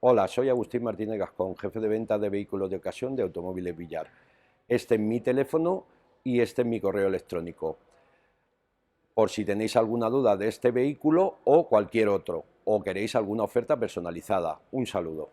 Hola, soy Agustín Martínez Gascón, jefe de ventas de vehículos de ocasión de Automóviles Villar. Este es mi teléfono y este es mi correo electrónico, por si tenéis alguna duda de este vehículo o cualquier otro, o queréis alguna oferta personalizada. Un saludo.